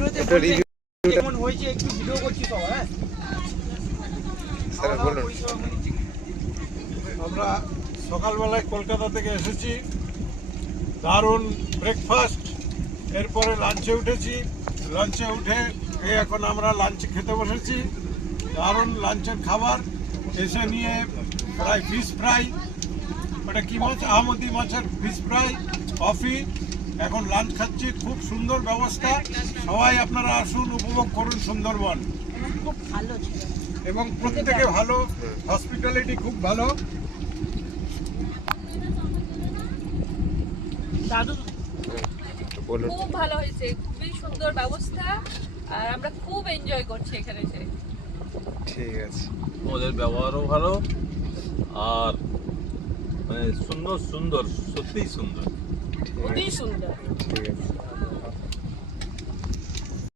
ভিডিওতে কেমন হয়েছে একটু ভিডিও করছি সব। হ্যাঁ স্যার বলুন। আমরা সকালবেলায় কলকাতা থেকে এসেছি, দারুণ ব্রেকফাস্ট, এরপরে লাঞ্চে উঠেছি, লাঞ্চে উঠে এখন আমরা লাঞ্চ খেতে বসেছি। দারুণ লাঞ্চের খাবার এসে নিয়ে ফ্রাই, ফিশ ফ্রাই, ওটা কি মাছ, আহমদি মাছের ফিশ ফ্রাই, কফি, এখন লাঞ্চ খাচ্ছি। খুব সুন্দর ব্যবস্থা, সবাই আপনারা আসুন, উপভোগ করুন সুন্দরবন। খুব ভালো ছিল এবং প্রত্যেকে ভালো, হসপিটালিটি খুব ভালো। দাদু বলুন। খুব ভালো হয়েছে, খুবই সুন্দর ব্যবস্থা, আর আমরা খুব এনজয় করছি এখানে এসে। ঠিক আছে। ওদের ব্যবহারও ভালো, আর মানে সুন্দর সুন্দর, সত্যিই সুন্দর। খুবই সুন্দর। ঠিক আছে।